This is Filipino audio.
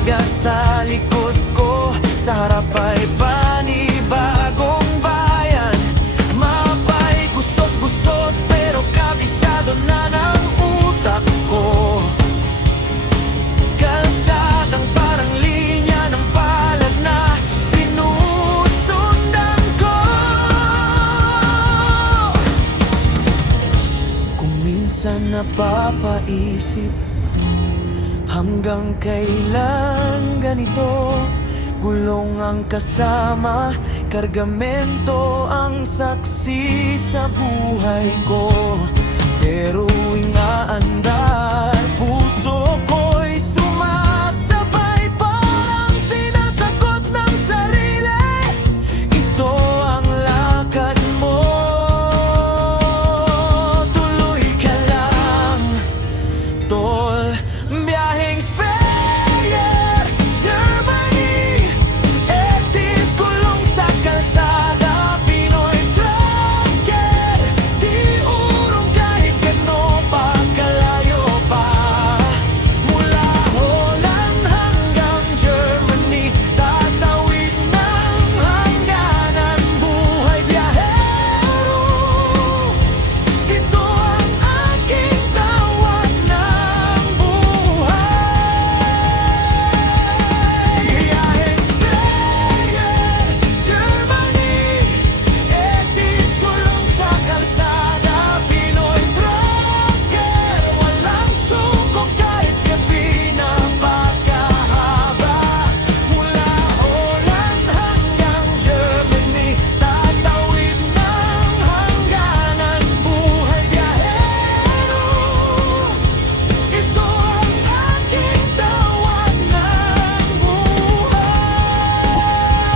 umaga sa likod ko, sa harap ay panibagong bayan. Mapay gusot-gusot pero kabisado na ng utak ko. Kalsadang parang linya ng palad na sinusundan ko. Kung minsan napapaisip, hanggang kailan ganito? Gulong ang kasama, kargamento ang saksi sa buhay ko. Pero ingaanda